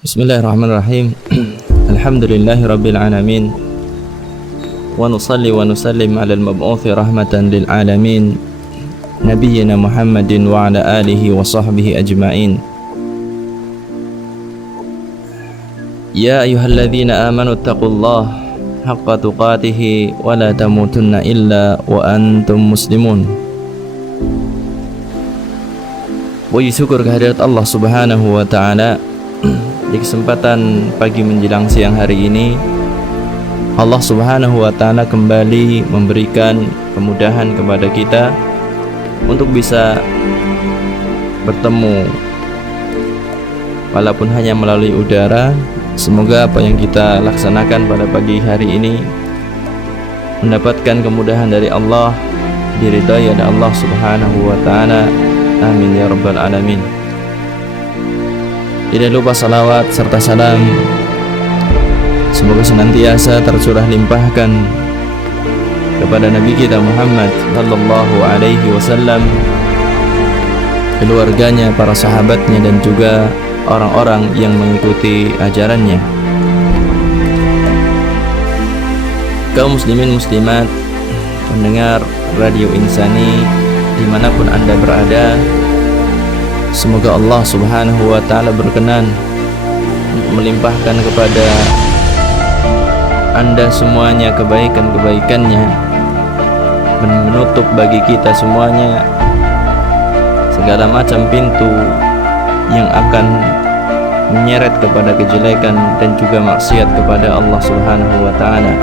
Bismillahirrahmanirrahim. Alhamdulillahi rabbil alamin. Wa nusalli wa nusallim ala al-mab'uthi rahmatan lil alamin, nabiyyina Muhammadin wa ala alihi wa sahbihi ajma'in. Ya ayyuhalladzina amanu taqullaha haqqa tuqatih wa la tamutunna illa wa antum muslimun. Puji syukur kehadirat Allah Subhanahu wa ta'ala. Di kesempatan pagi menjelang siang hari ini, Allah Subhanahu wa ta'ala kembali memberikan kemudahan kepada kita untuk bisa bertemu walaupun hanya melalui udara. Semoga apa yang kita laksanakan pada pagi hari ini mendapatkan kemudahan dari Allah, diridhai oleh Allah Subhanahu wa ta'ala. Amin ya rabbal alamin. Tidak lupa salawat serta salam semoga senantiasa tercurah limpahkan kepada Nabi kita Muhammad sallallahu alaihi wasallam, keluarganya, para sahabatnya, dan juga orang-orang yang mengikuti ajarannya. Kaum muslimin muslimat, pendengar Radio Insani dimanapun Anda berada, semoga Allah Subhanahu wa ta'ala berkenan untuk melimpahkan kepada Anda semuanya kebaikan-kebaikannya, menutup bagi kita semuanya segala macam pintu yang akan menyeret kepada kejelekan dan juga maksiat kepada Allah Subhanahu wa ta'ala.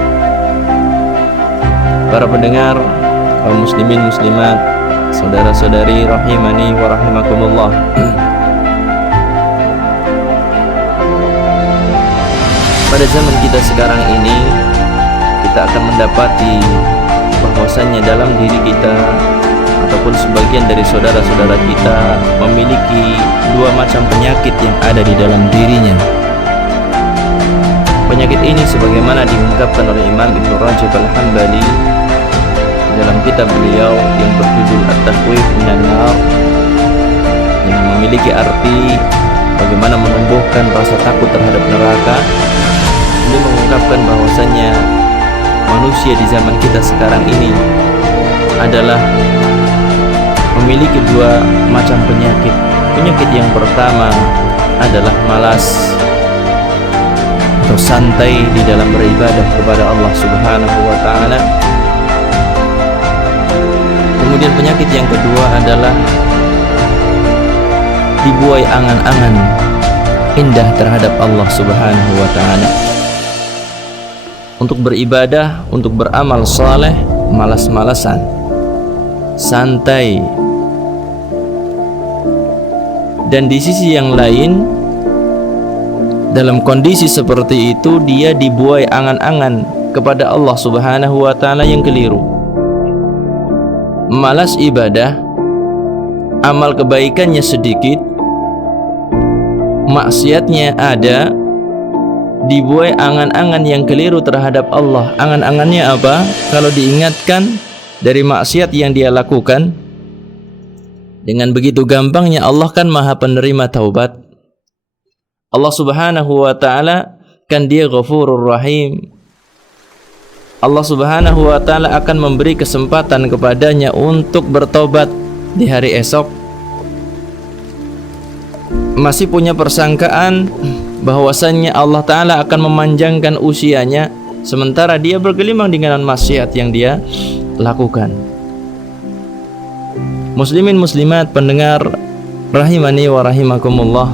Para pendengar, kaum muslimin muslimat, saudara-saudari rahimani wa rahimakumullah. Pada zaman kita sekarang ini, kita akan mendapati bahwasannya dalam diri kita ataupun sebagian dari saudara-saudara kita memiliki dua macam penyakit yang ada di dalam dirinya. Penyakit ini sebagaimana diungkapkan oleh Imam Ibnu Rajab Al-Hambali dalam kitab beliau yang berjudul At-Takhwif Minan Nar, yang memiliki arti bagaimana menumbuhkan rasa takut terhadap neraka. Dia mengungkapkan bahwasannya manusia di zaman kita sekarang ini adalah memiliki dua macam penyakit. Penyakit yang pertama adalah malas atau santai di dalam beribadah kepada Allah Subhanahu wa ta'ala. Kemudian penyakit yang kedua adalah dibuai angan-angan indah terhadap Allah Subhanahu wa ta'ala. Untuk beribadah, untuk beramal saleh, malas-malasan, santai. Dan di sisi yang lain, dalam kondisi seperti itu, dia dibuai angan-angan kepada Allah Subhanahu wa ta'ala yang keliru. Malas ibadah, amal kebaikannya sedikit, maksiatnya ada, dibuai angan-angan yang keliru terhadap Allah. Angan-angannya apa? Kalau diingatkan dari maksiat yang dia lakukan, dengan begitu gampangnya Allah kan maha penerima taubat. Allah Subhanahu wa ta'ala kan dia Ghafurur Rahim. Allah Subhanahu wa ta'ala akan memberi kesempatan kepadanya untuk bertobat di hari esok. Masih punya persangkaan bahwasannya Allah ta'ala akan memanjangkan usianya, sementara dia bergelimang dengan maksiat yang dia lakukan. Muslimin muslimat, pendengar rahimani wa rahimakumullah,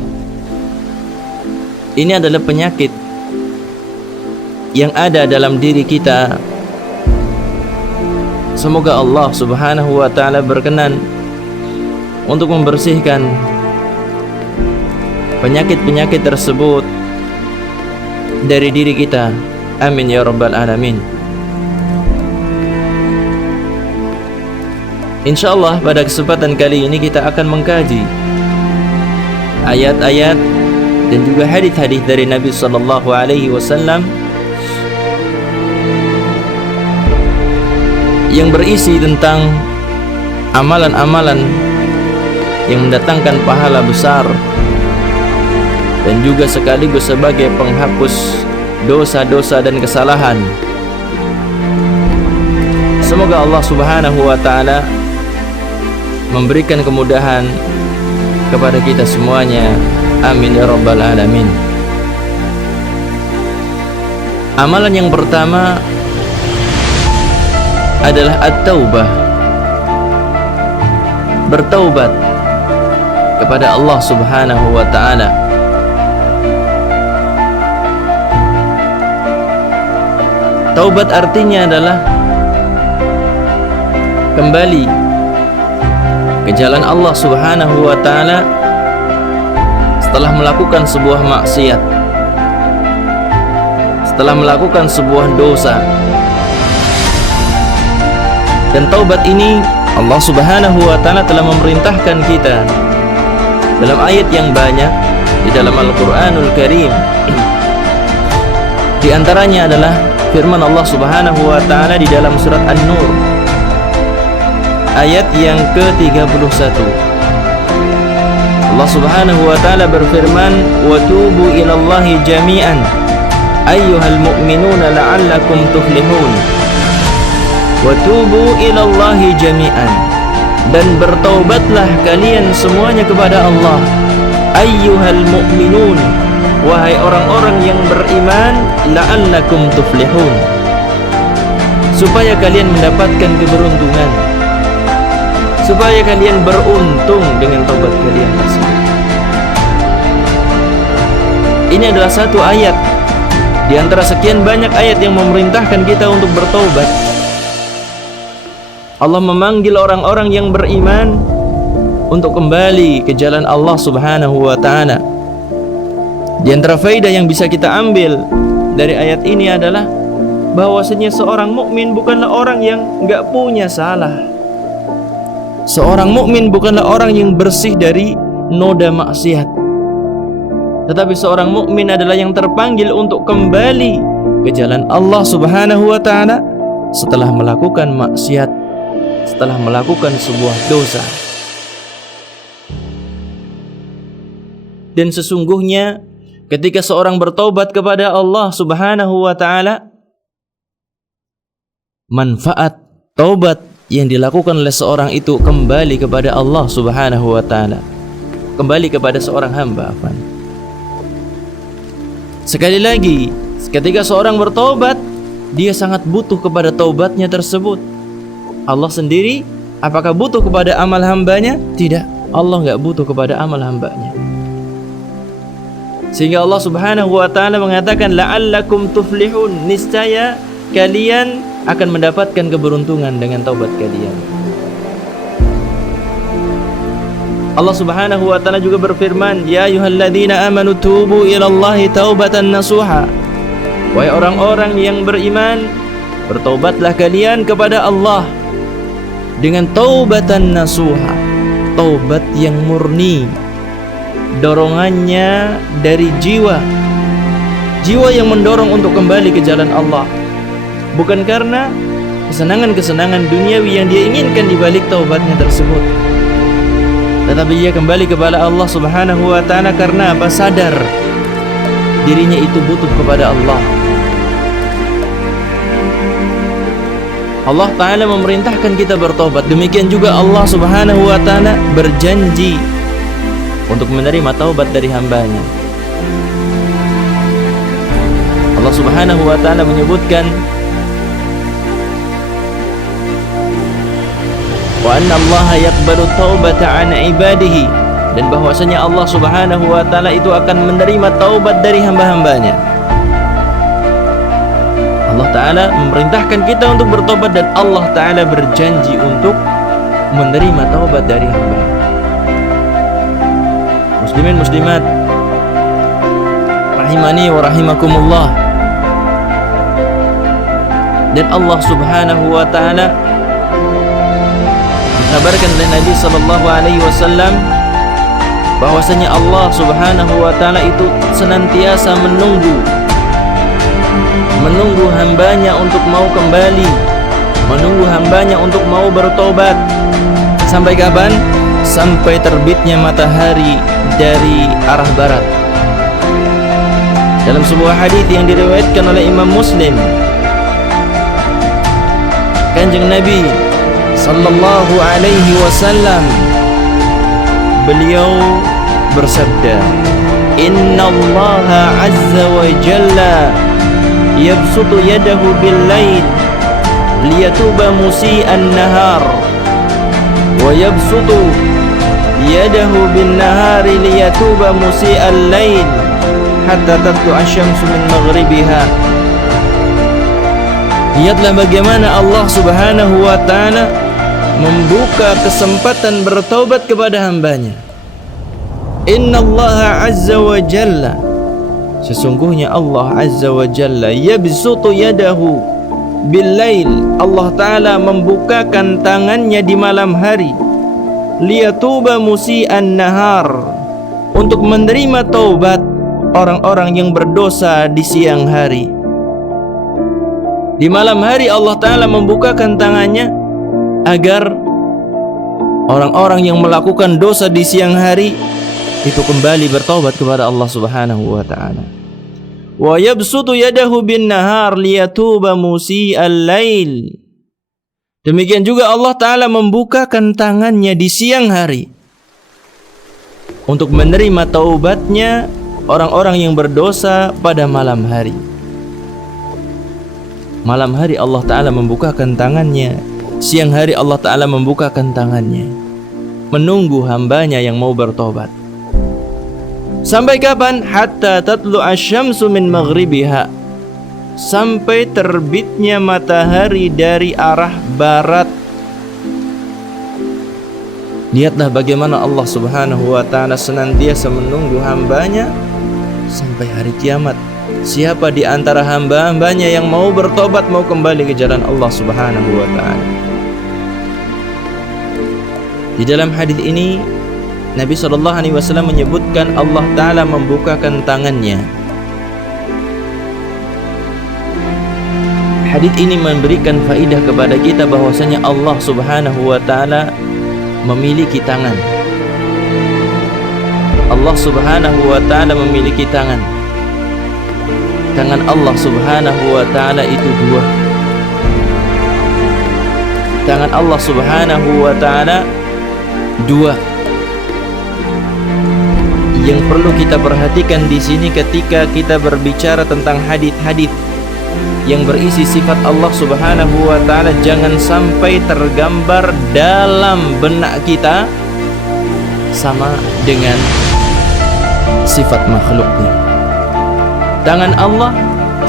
ini adalah penyakit yang ada dalam diri kita. Semoga Allah Subhanahu wa ta'ala berkenan untuk membersihkan penyakit-penyakit tersebut dari diri kita. Amin ya rabbal alamin. InsyaAllah pada kesempatan kali ini kita akan mengkaji ayat-ayat dan juga hadis-hadis dari Nabi sallallahu alaihi wasallam yang berisi tentang amalan-amalan yang mendatangkan pahala besar dan juga sekaligus sebagai penghapus dosa-dosa dan kesalahan. Semoga Allah Subhanahu wa taala memberikan kemudahan kepada kita semuanya. Amin ya rabbal alamin. Amalan yang pertama adalah at-taubah, bertaubat kepada Allah Subhanahu wa taala. Taubat artinya adalah kembali ke jalan Allah Subhanahu wa taala setelah melakukan sebuah maksiat, setelah melakukan sebuah dosa. Dan taubat ini Allah Subhanahu wa taala telah memerintahkan kita dalam ayat yang banyak di dalam Al-Qur'anul Karim. Di antaranya adalah firman Allah Subhanahu wa taala di dalam surat An-Nur ayat yang ke-31. Allah Subhanahu wa taala berfirman, "Wa tubu ilallahi jami'an ayyuhal mu'minuna la'allakum tuflihun." Wa tubu ilallahi jami'an, dan bertaubatlah kalian semuanya kepada Allah. Ayyuhal mu'minun, wahai orang-orang yang beriman, la'allakum tuflihun, supaya kalian mendapatkan keberuntungan, supaya kalian beruntung dengan taubat kalian tersebut. Ini adalah satu ayat di antara sekian banyak ayat yang memerintahkan kita untuk bertaubat. Allah memanggil orang-orang yang beriman untuk kembali ke jalan Allah Subhanahu wa taala. Di antara faedah yang bisa kita ambil dari ayat ini adalah bahwasanya seorang mukmin bukanlah orang yang enggak punya salah. Seorang mukmin bukanlah orang yang bersih dari noda maksiat. Tetapi seorang mukmin adalah yang terpanggil untuk kembali ke jalan Allah Subhanahu wa taala setelah melakukan maksiat, setelah melakukan sebuah dosa. Dan sesungguhnya ketika seorang bertaubat kepada Allah Subhanahu wa taala, manfaat taubat yang dilakukan oleh seorang itu kembali kepada Allah Subhanahu wa taala, kembali kepada seorang hamba. Sekali lagi, ketika seorang bertaubat, dia sangat butuh kepada taubatnya tersebut. Allah sendiri apakah butuh kepada amal hambanya? Tidak, Allah enggak butuh kepada amal hambanya. Sehingga Allah Subhanahu wa taala mengatakan la'allakum tuflihun, niscaya kalian akan mendapatkan keberuntungan dengan taubat kalian. Allah Subhanahu wa taala juga berfirman, ya ayyuhalladzina amanu tubu ilallahi taubatan nasuha. Wahai orang-orang yang beriman, bertaubatlah kalian kepada Allah dengan taubatan nasuha, taubat yang murni, dorongannya dari jiwa yang mendorong untuk kembali ke jalan Allah, bukan karena kesenangan-kesenangan duniawi yang dia inginkan di balik taubatnya tersebut, tetapi dia kembali kepada Allah Subhanahu wa taala karena apa? Sadar dirinya itu butuh kepada Allah. Allah Ta'ala memerintahkan kita bertobat. Demikian juga Allah Subhanahu wa ta'ala berjanji untuk menerima taubat dari hambanya. Allah Subhanahu wa ta'ala menyebutkan, wa anna allaha yaqbalu taubata an ibadihi, dan bahwasanya Allah Subhanahu wa ta'ala itu akan menerima taubat dari hamba-hambanya. Allah Ta'ala memerintahkan kita untuk bertobat, dan Allah Ta'ala berjanji untuk menerima taubat dari hamba. Muslimin muslimat rahimani wa rahimakumullah. Dan Allah Subhanahu wa ta'ala dikabarkan oleh Nabi sallallahu alaihi wasallam bahwasanya Allah Subhanahu wa ta'ala itu senantiasa menunggu hambanya untuk mau kembali, menunggu hambanya untuk mau bertobat. Sampai kapan? Sampai terbitnya matahari dari arah barat. Dalam sebuah hadis yang diriwayatkan oleh Imam Muslim, Kanjeng Nabi sallallahu alaihi wasallam beliau bersabda, "Inna Allah azza wa jalla yabsutu yadahu bil lail liyatuba musii'an nahar wa yabsutu yadahu bin nahari liyatuba musii'al lail hatta tatlu'a asy-syamsu min maghribiha." Lihatlah bagaimana Allah Subhanahu wa ta'ala membuka kesempatan bertaubat kepada hambanya. Inna Allah azza wa jalla, sesungguhnya Allah azza wa jalla, yabsutu yadahu bil lail, Allah ta'ala membukakan tangannya di malam hari, liyatuba musii'an nahar, untuk menerima taubat orang-orang yang berdosa di siang hari. Di malam hari Allah ta'ala membukakan tangannya agar orang-orang yang melakukan dosa di siang hari itu kembali bertaubat kepada Allah Subhanahu wa ta'ala. Wa yabsutu yadahu bin nahar liyatuba musii'al lail. Demikian juga Allah ta'ala membukakan tangannya di siang hari untuk menerima taubatnya orang-orang yang berdosa pada malam hari. Malam hari Allah ta'ala membukakan tangannya, siang hari Allah ta'ala membukakan tangannya, menunggu hambanya yang mau bertobat. Sampai kapan? Hatta tatlu'a asy-syamsu min maghribiha, sampai terbitnya matahari dari arah barat. Lihatlah bagaimana Allah Subhanahu wa ta'ala senantiasa menunggu hambanya sampai hari kiamat. Siapa di antara hamba-hambanya yang mau bertobat, mau kembali ke jalan Allah Subhanahu wa ta'ala. Di dalam hadis ini Nabi SAW menyebutkan Allah ta'ala membukakan tangannya. Hadis ini memberikan faidah kepada kita bahwasanya Allah Subhanahu wa ta'ala memiliki tangan. Allah Subhanahu wa ta'ala memiliki tangan. Tangan Allah Subhanahu wa ta'ala itu dua. Tangan Allah Subhanahu wa ta'ala dua. Yang perlu kita perhatikan di sini ketika kita berbicara tentang hadis-hadis yang berisi sifat Allah Subhanahu wa ta'ala, jangan sampai tergambar dalam benak kita sama dengan sifat makhluknya. Tangan Allah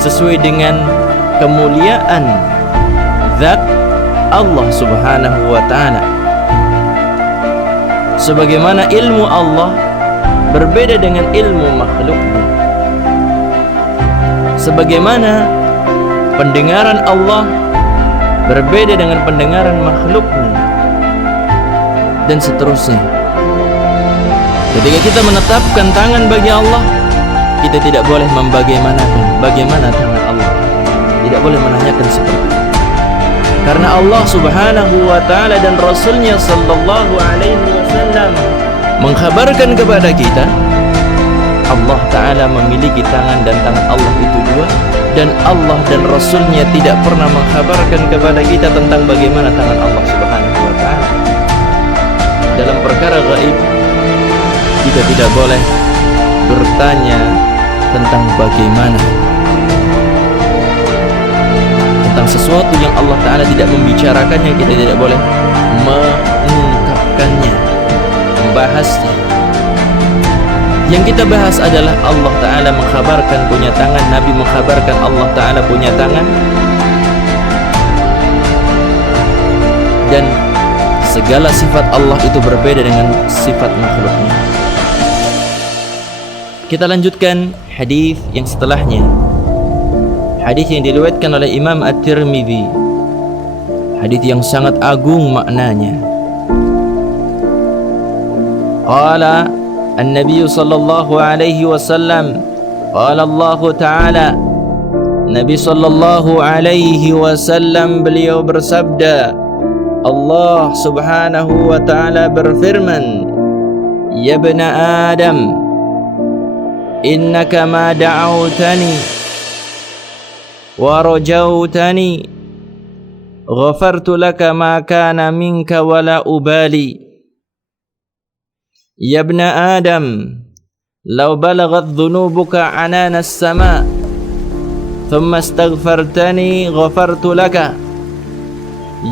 sesuai dengan kemuliaan zat Allah Subhanahu wa ta'ala. Sebagaimana ilmu Allah berbeda dengan ilmu makhluknya. Sebagaimana pendengaran Allah berbeda dengan pendengaran makhluknya, dan seterusnya. Ketika kita menetapkan tangan bagi Allah, kita tidak boleh membagaimanakan bagaimana tangan Allah. Tidak boleh menanyakan seperti itu. Karena Allah Subhanahu wa ta'ala dan Rasulnya sallallahu alaihi wasallam mengkhabarkan kepada kita, Allah ta'ala memiliki tangan dan tangan Allah itu dua. Dan Allah dan Rasulnya tidak pernah mengkhabarkan kepada kita tentang bagaimana tangan Allah Subhanahu wa ta'ala. Dalam perkara gaib, kita tidak boleh bertanya tentang bagaimana, tentang sesuatu yang Allah ta'ala tidak membicarakannya, kita tidak boleh mengungkapkannya, membahasnya. Yang kita bahas adalah Allah ta'ala mengkhabarkan punya tangan, Nabi mengkhabarkan Allah ta'ala punya tangan, dan segala sifat Allah itu berbeda dengan sifat makhluknya. Kita lanjutkan hadis yang setelahnya. Hadis yang diriwayatkan oleh Imam At-Tirmidzi. Hadis yang sangat agung maknanya. Qala An-Nabi sallallahu alaihi wasallam, qala Allah Ta'ala, Nabi sallallahu alaihi wasallam beliau bersabda, Allah Subhanahu wa ta'ala berfirman, Ya bani Adam, innaka ma da'awtani wa rajautani ghafartu laka ma kana minka wa la ubali. Ya ibna Adam, law balaghat dhunubuka anana as-sama' thumma astaghfartani ghafartu laka.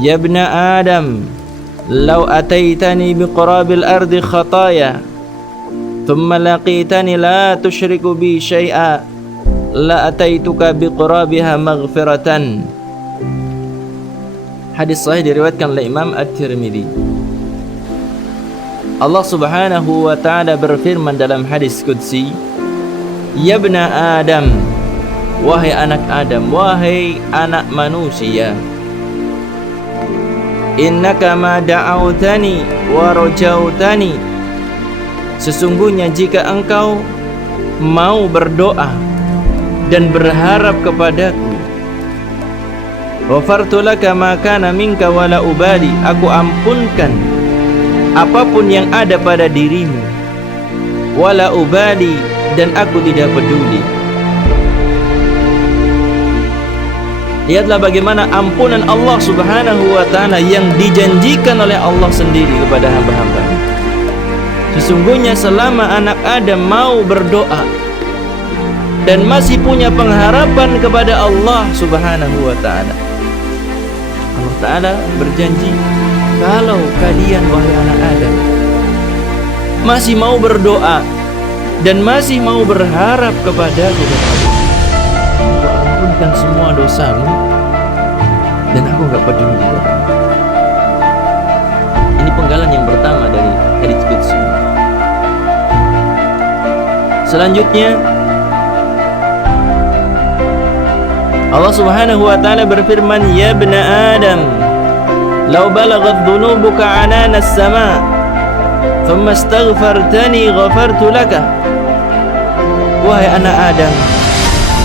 Ya ibna Adam, law ataitani biqurabil ardi khataya thumma laqitani la tusyriku bi syai'a la ataituka biqurabiha maghfiratan. Hadis sahih diriwayatkan oleh Imam At-Tirmidzi. Allah Subhanahu wa taala berfirman dalam hadis qudsi, "Ya ibna Adam, wahai anak Adam, wahai anak manusia, innaka ma da'awtani wa rajautani." Sesungguhnya jika engkau mau berdoa dan berharap kepadaku, ghafartu laka ma kana minka wa la ubali, aku ampunkan apapun yang ada pada dirimu, wala ubali, dan aku tidak peduli. Lihatlah bagaimana ampunan Allah Subhanahu wa ta'ala yang dijanjikan oleh Allah sendiri kepada hamba-hambanya. Sesungguhnya selama anak Adam mau berdoa dan masih punya pengharapan kepada Allah Subhanahu wa ta'ala, Allah ta'ala berjanji, kalau kalian wahai anak Adam masih mau berdoa dan masih mau berharap kepadaku, aku ampunkan semua dosamu dan aku gak peduli. Ini penggalan yang pertama dari hadits qudsi. Selanjutnya Allah Subhanahu wa ta'ala berfirman, "Ya ibna Adam, law balaghat dhunubuka anana as-sama' thumma astaghfartani ghafartu laka." Wahai anak Adam,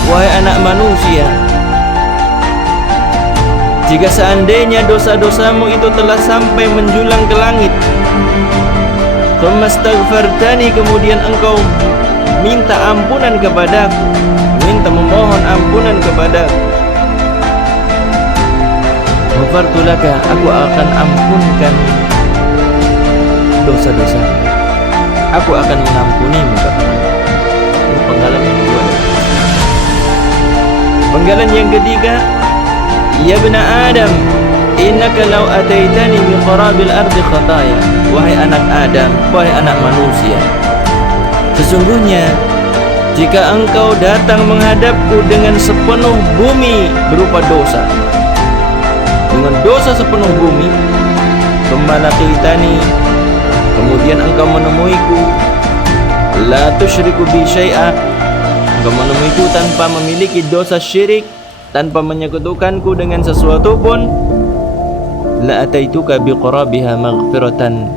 wahai anak manusia, jika seandainya dosa-dosamu itu telah sampai menjulang ke langit, thumma astaghfartani, kemudian engkau minta ampunan kepadaku, minta memohon ampunan kepadaku, ghafartu laka, aku akan ampunkan dosa-dosa, aku akan mengampunimu, katakan. Ini penggalan yang kedua. Penggalan yang ketiga, ya ibna Adam, innaka law ataitani bi qarabil ardi khataya. Wahai anak Adam, wahai anak manusia, sesungguhnya jika engkau datang menghadapku dengan sepenuh bumi berupa dosa, dengan dosa sepenuh bumi, kembalaqitani, kemudian engkau menemuiku, la tusyriku bi syai'a, engkau menemuiku tanpa memiliki dosa syirik, tanpa menyekutukanku dengan sesuatu pun, la ataituka bi qurabiha maghfiratan,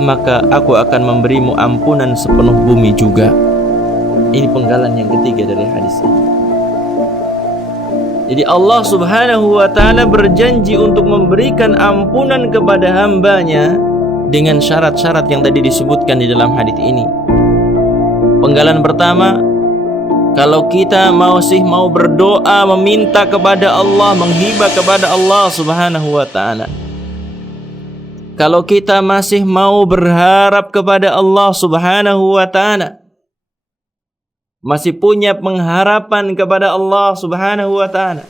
maka aku akan memberimu ampunan sepenuh bumi juga. Ini penggalan yang ketiga dari hadis ini. Jadi Allah Subhanahu wa ta'ala berjanji untuk memberikan ampunan kepada hambanya dengan syarat-syarat yang tadi disebutkan di dalam hadis ini. Penggalan pertama, kalau kita mau berdoa, meminta kepada Allah, menghibah kepada Allah Subhanahu wa ta'ala, kalau kita masih mau berharap kepada Allah Subhanahu wa ta'ala, masih punya pengharapan kepada Allah Subhanahu wa ta'ala,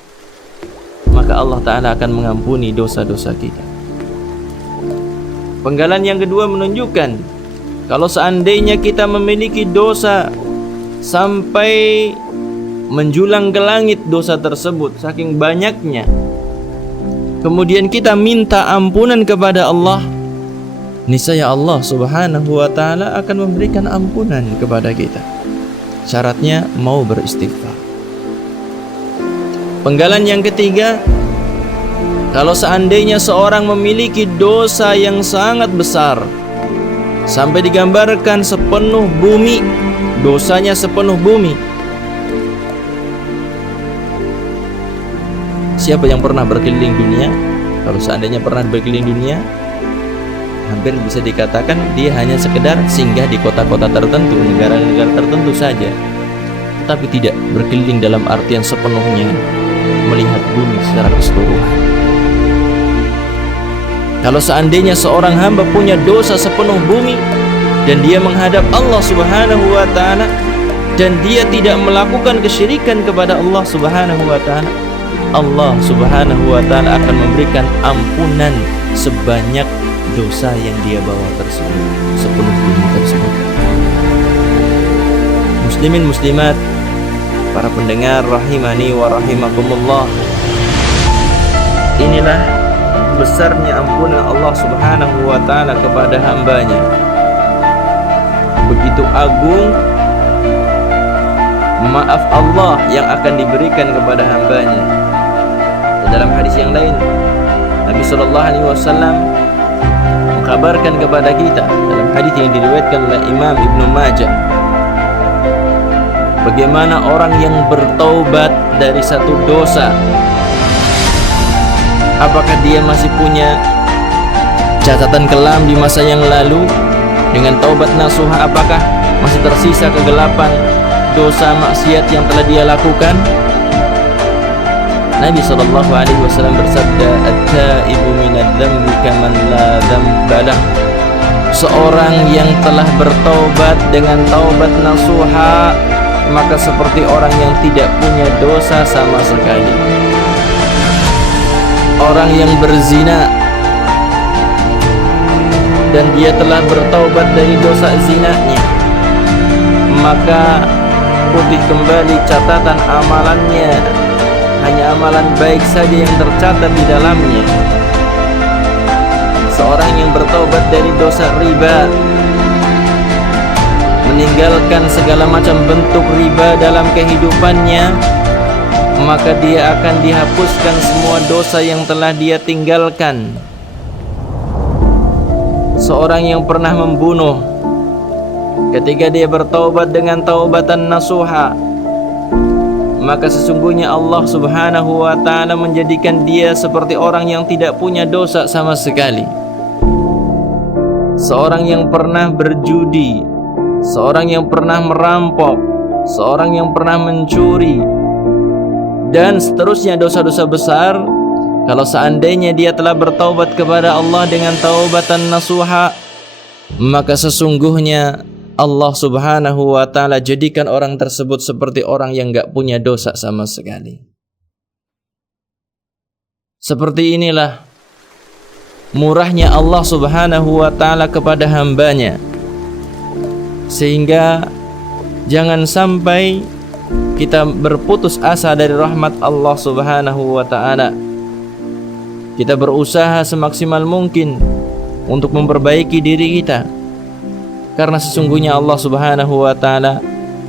maka Allah ta'ala akan mengampuni dosa-dosa kita. Penggalan yang kedua menunjukkan, kalau seandainya kita memiliki dosa sampai menjulang ke langit dosa tersebut, saking banyaknya, kemudian kita minta ampunan kepada Allah, niscaya Allah Subhanahu wa ta'ala akan memberikan ampunan kepada kita. Syaratnya mau beristighfar. Penggalan yang ketiga, kalau seandainya seorang memiliki dosa yang sangat besar sampai digambarkan sepenuh bumi, dosanya sepenuh bumi. Siapa yang pernah berkeliling dunia? Kalau seandainya pernah berkeliling dunia, hampir bisa dikatakan dia hanya sekedar singgah di kota-kota tertentu, negara-negara tertentu saja, tetapi tidak berkeliling dalam artian sepenuhnya melihat bumi secara keseluruhan. Kalau seandainya seorang hamba punya dosa sepenuh bumi dan dia menghadap Allah Subhanahu wa ta'ala dan dia tidak melakukan kesyirikan kepada Allah Subhanahu wa ta'ala, Allah Subhanahu wa ta'ala akan memberikan ampunan sebanyak dosa yang dia bawa tersebut, sepenuh bumi tersebut. Muslimin muslimat, para pendengar rahimani wa rahimakumullah, inilah besarnya ampunan Allah Subhanahu wa ta'ala kepada hambanya. Begitu agung maaf Allah yang akan diberikan kepada hambanya. Dan dalam hadis yang lain, Nabi SAW mengkabarkan kepada kita dalam hadis yang diriwayatkan oleh Imam Ibnu Majah, bagaimana orang yang bertaubat dari satu dosa, apakah dia masih punya catatan kelam di masa yang lalu? Dengan taubat nasuha, apakah masih tersisa kegelapan dosa maksiat yang telah dia lakukan? Nabi SAW bersabda, "At-taibu minadz-dzambi kaman la dzamba lah." Seorang yang telah bertaubat dengan taubat nasuha, maka seperti orang yang tidak punya dosa sama sekali. Orang yang berzina dan dia telah bertaubat dari dosa zinanya, maka putih kembali catatan amalannya, hanya amalan baik saja yang tercatat di dalamnya. Seorang yang bertaubat dari dosa riba, meninggalkan segala macam bentuk riba dalam kehidupannya, maka dia akan dihapuskan semua dosa yang telah dia tinggalkan. Seorang yang pernah membunuh, ketika dia bertaubat dengan taubatan nasuha, maka sesungguhnya Allah Subhanahu wa ta'ala menjadikan dia seperti orang yang tidak punya dosa sama sekali. Seorang yang pernah berjudi, seorang yang pernah merampok, seorang yang pernah mencuri, dan seterusnya dosa-dosa besar, kalau seandainya dia telah bertaubat kepada Allah dengan taubatan nasuha, maka sesungguhnya Allah Subhanahu wa ta'ala jadikan orang tersebut seperti orang yang gak punya dosa sama sekali. Seperti inilah murahnya Allah Subhanahu wa ta'ala kepada hambanya, sehingga jangan sampai kita berputus asa dari rahmat Allah Subhanahu wa ta'ala. Kita berusaha semaksimal mungkin untuk memperbaiki diri kita, karena sesungguhnya Allah Subhanahu wa ta'ala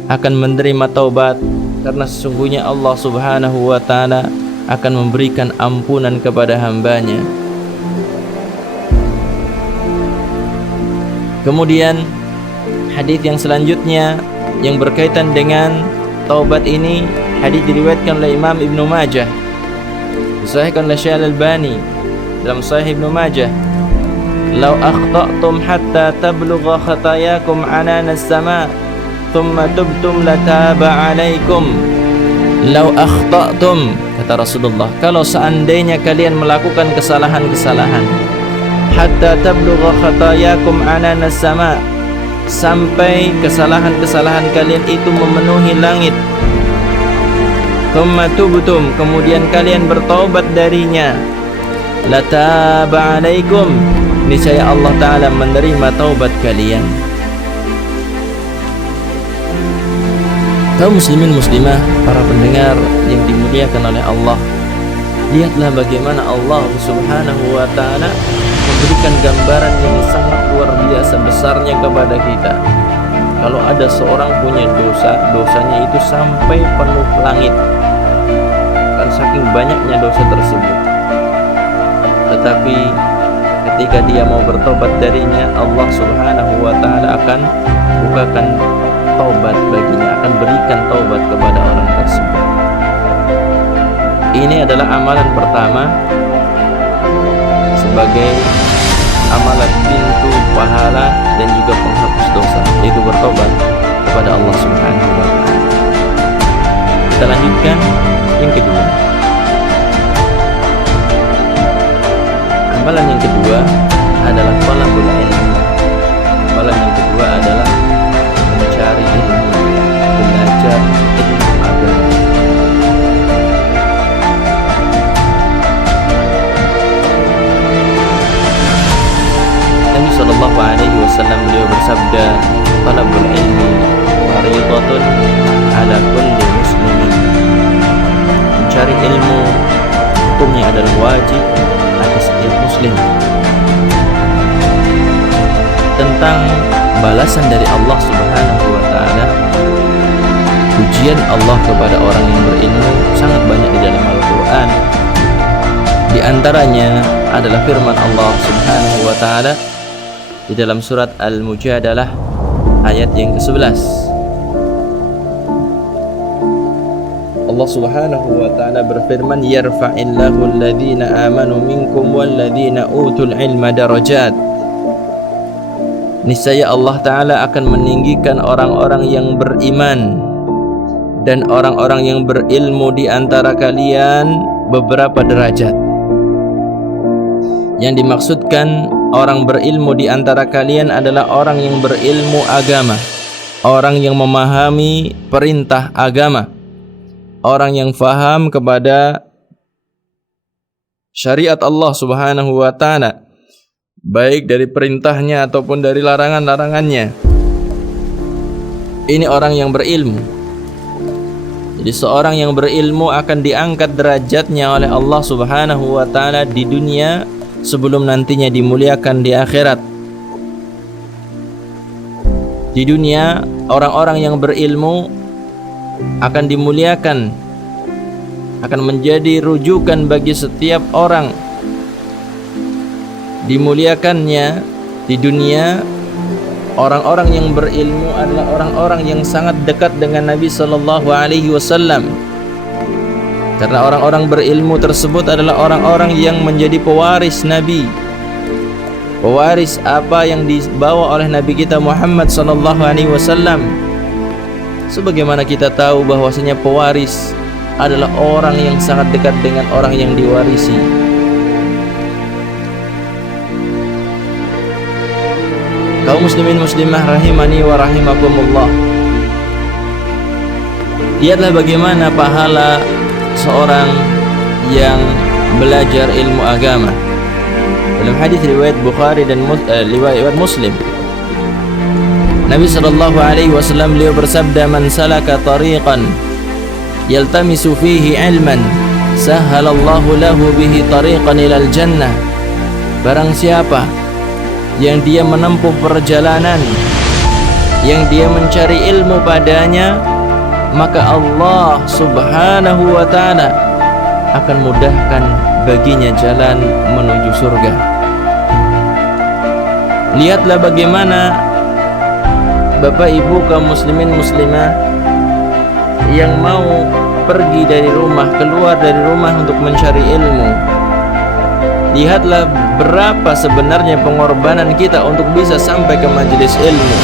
akan menerima taubat, karena sesungguhnya Allah Subhanahu wa ta'ala akan memberikan ampunan kepada hambanya. Kemudian hadis yang selanjutnya yang berkaitan dengan taubat ini, hadis diriwayatkan oleh Imam Ibnu Majah, disahihkan oleh Syekh Al-Albani dalam Sahih Ibnu Majah. "Lau akhta'tum hatta tablugha khatayakum anana as-sama' thumma tubtum lataba 'alaikum." Lau akhta'tum, kata Rasulullah, kalau seandainya kalian melakukan kesalahan-kesalahan, hatta tablugha khatayakum anana as-sama', sampai kesalahan-kesalahan kalian itu memenuhi langit, thumma tubtum, kemudian kalian bertaubat darinya, lataba 'alaikum, niscaya Allah Ta'ala menerima taubat kalian. Kaum muslimin muslimah, para pendengar yang dimuliakan oleh Allah, lihatlah bagaimana Allah Subhanahu wa ta'ala memberikan gambaran yang sangat luar biasa besarnya kepada kita. Kalau ada seorang punya dosa, dosanya itu sampai penuh langit, kan saking banyaknya dosa tersebut. Tetapi ketika dia mau bertobat darinya, Allah Subhanahu wa ta'ala akan bukakan taubat baginya, akan berikan taubat kepada orang tersebut. Ini adalah amalan pertama sebagai amalan pintu pahala dan juga penghapus dosa, yaitu bertobat kepada Allah Subhanahu wa taala. Kita lanjutkan yang kedua. Amalan yang kedua adalah talabul ilmi. Amalan yang kedua adalah mencari ilmu, belajar ilmu agama. Nabi sallallahu alaihi wasallam beliau bersabda, talabul ilmi fardhatun ala kulli muslimin. Mencari ilmu hukumnya adalah wajib atas setiap muslim. Tentang balasan dari Allah Subhanahu wa taala, pujian Allah kepada orang yang berilmu sangat banyak di dalam Al-Qur'an. Di antaranya adalah firman Allah Subhanahu wa taala di dalam surat Al-Mujadalah ayat yang ke-11. Allah Subhanahu wa taala berfirman, yarfa'illahu alladhina amanu minkum walladhina utul ilma darajat. Niscaya Allah taala akan meninggikan orang-orang yang beriman dan orang-orang yang berilmu di antara kalian beberapa derajat. Yang dimaksudkan orang berilmu di antara kalian adalah orang yang berilmu agama, orang yang memahami perintah agama, orang yang faham kepada syariat Allah Subhanahu wa taala, baik dari perintahnya ataupun dari larangan-larangannya. Ini orang yang berilmu. Jadi seorang yang berilmu akan diangkat derajatnya oleh Allah Subhanahu wa taala di dunia sebelum nantinya dimuliakan di akhirat. Di dunia orang-orang yang berilmu akan dimuliakan, akan menjadi rujukan bagi setiap orang. Dimuliakannya di dunia orang-orang yang berilmu adalah orang-orang yang sangat dekat dengan Nabi sallallahu alaihi wasallam. Karena orang-orang berilmu tersebut adalah orang-orang yang menjadi pewaris Nabi, pewaris apa yang dibawa oleh Nabi kita Muhammad sallallahu alaihi wasallam. Sebagaimana kita tahu bahwasanya pewaris adalah orang yang sangat dekat dengan orang yang diwarisi. Kaum muslimin muslimah rahimani wa rahimakumullah, lihatlah bagaimana pahala seorang yang belajar ilmu agama. Dalam hadis riwayat Bukhari dan riwayat Muslim, Nabi sallallahu alaihi wasallam beliau bersabda, man salaka tariqan yaltamisu fihi ilman sahhalallahu lahu bihi tariqan ilal jannah. Barang siapa yang dia menempuh perjalanan, yang dia mencari ilmu padanya, maka Allah Subhanahu wa ta'ala akan mudahkan baginya jalan menuju surga. Lihatlah bagaimana Bapak Ibu kaum muslimin muslimah yang mau pergi dari rumah, keluar dari rumah untuk mencari ilmu. Lihatlah berapa sebenarnya pengorbanan kita untuk bisa sampai ke majelis ilmu.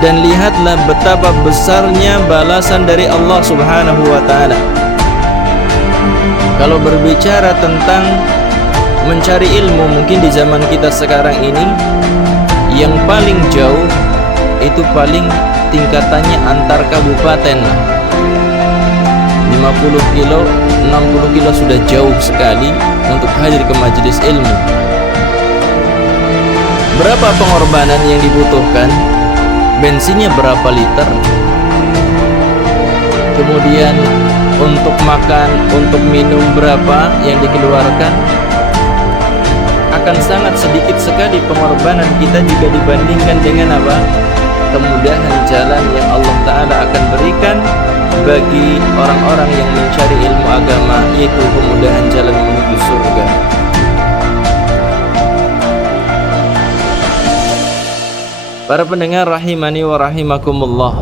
Dan lihatlah betapa besarnya balasan dari Allah Subhanahu wa ta'ala. Kalau berbicara tentang mencari ilmu, mungkin di zaman kita sekarang ini yang paling jauh itu paling tingkatannya antar kabupaten lah. 50 kilo, 60 kilo sudah jauh sekali untuk hadir ke majelis ilmu. Berapa pengorbanan yang dibutuhkan? Bensinnya berapa liter? Kemudian untuk makan, untuk minum berapa yang dikeluarkan? Akan sangat sedikit sekali pengorbanan kita jika dibandingkan dengan apa? Kemudahan jalan yang Allah Ta'ala akan berikan bagi orang-orang yang mencari ilmu agama, yaitu kemudahan jalan menuju surga. Para pendengar rahimani wa rahimakumullah,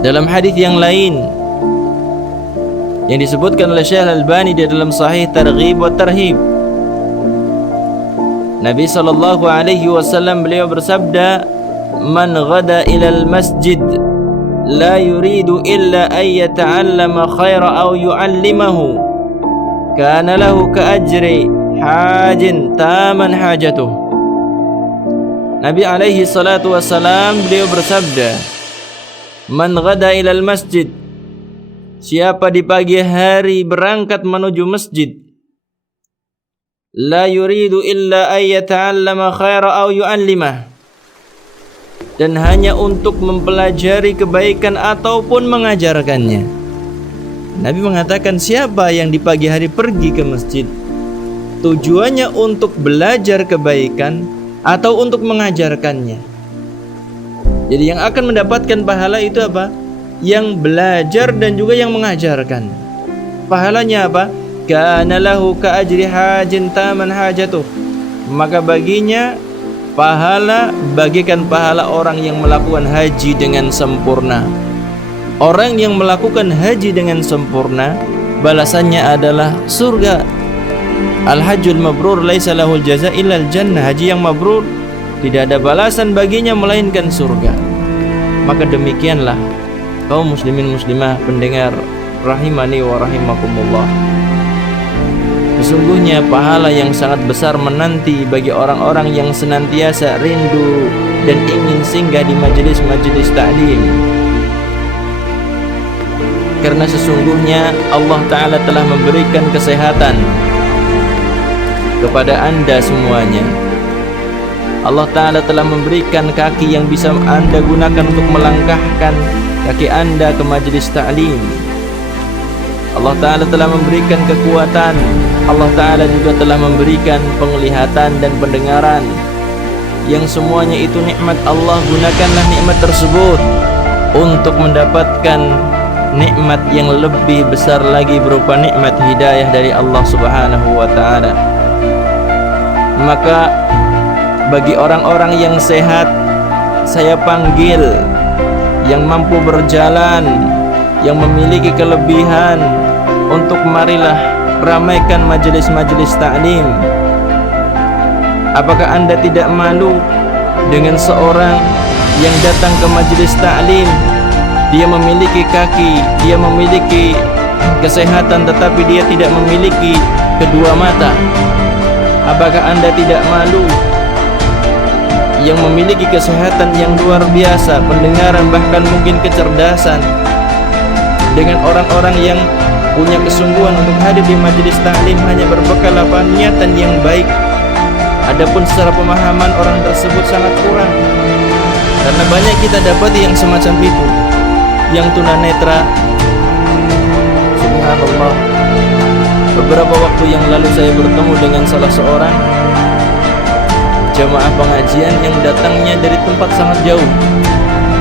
dalam hadis yang lain yang disebutkan oleh Syekh Al-Albani di dalam Sahih Targhib wa Tarhib. Nabi sallallahu alaihi wasallam beliau bersabda, "Man ghada ilal masjid la yuridu illa an yata'allama khaira aw yu'allimahu kana lahu ka ajri hajin taman hajatuh." Nabi alaihi salatu wassalam beliau bersabda, "Man ghada ilal masjid," siapa di pagi hari berangkat menuju masjid, la yuridu illa an yata'allama khaira aw yu'allimah, dan hanya untuk mempelajari kebaikan ataupun mengajarkannya. Nabi mengatakan siapa yang di pagi hari pergi ke masjid tujuannya untuk belajar kebaikan atau untuk mengajarkannya. Jadi yang akan mendapatkan pahala itu apa? Yang belajar dan juga yang mengajarkan. Pahalanya apa? Kana lahu ka ajri hajin taman hajatuh. Maka baginya pahala bagikan pahala orang yang melakukan haji dengan sempurna. Orang yang melakukan haji dengan sempurna, balasannya adalah surga. Al-hajjul mabrur laisa lahul jaza illal jannah. Haji yang mabrur tidak ada balasan baginya melainkan surga. Maka demikianlah kaum muslimin muslimah pendengar rahimani wa rahimakumullah, sesungguhnya pahala yang sangat besar menanti bagi orang-orang yang senantiasa rindu dan ingin singgah di majelis-majelis ta'lim. Karena sesungguhnya Allah Ta'ala telah memberikan kesehatan kepada anda semuanya. Allah Ta'ala telah memberikan kaki yang bisa anda gunakan untuk melangkahkan kaki anda ke majelis ta'lim. Allah Ta'ala telah memberikan kekuatan. Allah Ta'ala juga telah memberikan penglihatan dan pendengaran, yang semuanya itu nikmat Allah. Gunakanlah nikmat tersebut untuk mendapatkan nikmat yang lebih besar lagi berupa nikmat hidayah dari Allah Subhanahu wa Ta'ala. Maka bagi orang-orang yang sehat, saya panggil, yang mampu berjalan, yang memiliki kelebihan, untuk marilah ramaikan majelis-majelis ta'lim. Apakah anda tidak malu dengan seorang yang datang ke majelis ta'lim? Dia memiliki kaki, dia memiliki kesehatan, tetapi dia tidak memiliki kedua mata. Apakah anda tidak malu yang memiliki kesehatan yang luar biasa, pendengaran, bahkan mungkin kecerdasan, dengan orang-orang yang punya kesungguhan untuk hadir di majelis ta'lim hanya berbekal niatan yang baik, adapun secara pemahaman orang tersebut sangat kurang. Karena banyak kita dapati yang semacam itu, yang tunanetra. Subhanallah, beberapa waktu yang lalu saya bertemu dengan salah seorang jamaah pengajian yang datangnya dari tempat sangat jauh,